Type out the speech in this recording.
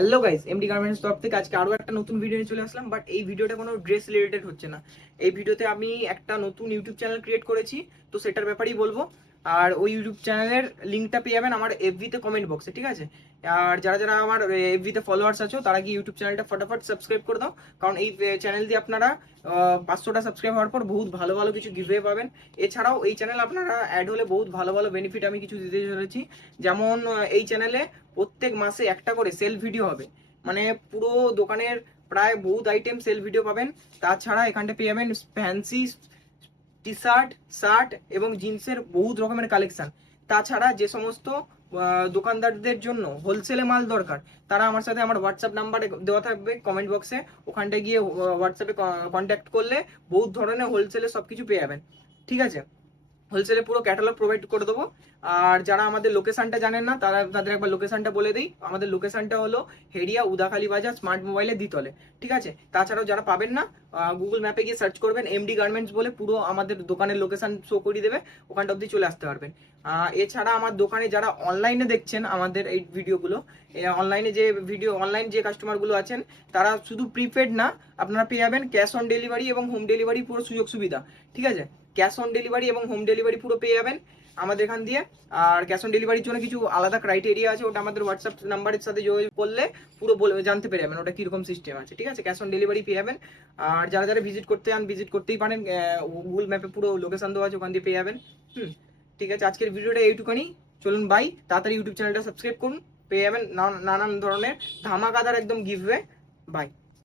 Hello guys, MD garments তরফ থেকে আজকে আরো একটা নতুন ভিডিও নিয়ে চলে আসলাম। বাট এই ভিডিওটা কোনো ড্রেস রিলেটেড হচ্ছে না। এই ভিডিওতে আমি একটা নতুন ইউটিউব চ্যানেল ক্রিয়েট করেছি, তো সেটার ব্যাপারেই বলবো। আর ওই ইউটিউব চ্যানেলের লিঙ্কটা পেয়ে যাবেন আমার এফবি তে কমেন্ট বক্সে, ঠিক আছে? আর যারা যারা আমার এফবি তে ফলোয়ার্স আছো তারা কি ইউটিউব চ্যানেলটা ফটাফট সাবস্ক্রাইব করে দাও, কারণ এই চ্যানেল দিয়ে আপনারা 500টা সাবস্ক্রাইব হওয়ার পর বহুত ভালো ভালো কিছু গিভওয়ে পাবেন। এছাড়াও এই চ্যানেল আপনারা অ্যাড হলে বহুত ভালো ভালো বেনিফিট আমি কিছু দিতে চলেছি। যেমন এই চ্যানেলে প্রত্যেক মাসে একটা করে সেল ভিডিও হবে, মানে পুরো দোকানের প্রায় বহুত আইটেম সেল ভিডিও পাবেন। তাছাড়া এখানটা পেয়ে যাবেন ফ্যান্সি টি শার্ট, শার্ট এবং জিন্সের বহুত রকমের কালেকশন। তাছাড়া যে সমস্ত দোকানদারদের জন্য হোলসেলে মাল দরকার, তারা আমার সাথে আমার হোয়াটসঅ্যাপ নাম্বার দেওয়া থাকবে কমেন্ট বক্সে, ওখানটায় গিয়ে হোয়াটসঅ্যাপে কন্ট্যাক্ট করলে বহুত ধরনের হোলসেলে সবকিছু পেয়ে যাবেন, ঠিক আছে? হোলসেলে পুরো ক্যাটালগ প্রোভাইড করে দেবো। আর যারা আমাদের লোকেশনটা জানেন না, তাদের একবার লোকেশনটা বলে দিই। আমাদের লোকেশনটা হলো হেরিয়া উদাখালি বাজার, স্মার্ট মোবাইলের দ্বিতলে, ঠিক আছে? তাছাড়াও যারা পাবেন না, গুগল ম্যাপে গিয়ে সার্চ করবেন এমডি গার্মেন্টস বলে, পুরো আমাদের দোকানের লোকেশন শো করে দেবে, ওখানটা অবধি চলে আসতে পারবেন। এছাড়া আমার দোকানে যারা অনলাইনে দেখছেন আমাদের এই ভিডিওগুলো, অনলাইনে যে অনলাইন যে কাস্টমারগুলো আছেন, তারা শুধু প্রিপেড না, আপনারা পেয়ে যাবেন ক্যাশ অন ডেলিভারি এবং হোম ডেলিভারি পুরো সুযোগ সুবিধা, ঠিক আছে? ক্যাশ অন ডেলিভারি এবং হোম ডেলিভারি পুরো পেয়ে যাবেন আমাদের এখান দিয়ে। আর ক্যাশ অন ডেলিভারির জন্য কিছু আলাদা ক্রাইটেরিয়া আছে, ওটা আমাদের হোয়াটসঅ্যাপ নাম্বারের সাথে যোগাযোগ করলে পুরো জানতে পেরে যাবেন ওটা কিরকম সিস্টেম আছে, ঠিক আছে? ক্যাশ অন ডেলিভারি পেয়ে যাবেন। আর যারা যারা ভিজিট করতে চান ভিজিট করতেই পারেন, গুগল ম্যাপে পুরো লোকেশন দেওয়া আছে, ওখান দিয়ে পেয়ে যাবেন। ঠিক আছে, আজকের ভিডিওটা এইটুখানি। চলুন বাই, তাড়াতাড়ি ইউটিউব চ্যানেলটা সাবস্ক্রাইব করুন, পেয়ে যাবেন নানান ধরনের ধামাকাদার একদম গিভওয়ে। বাই।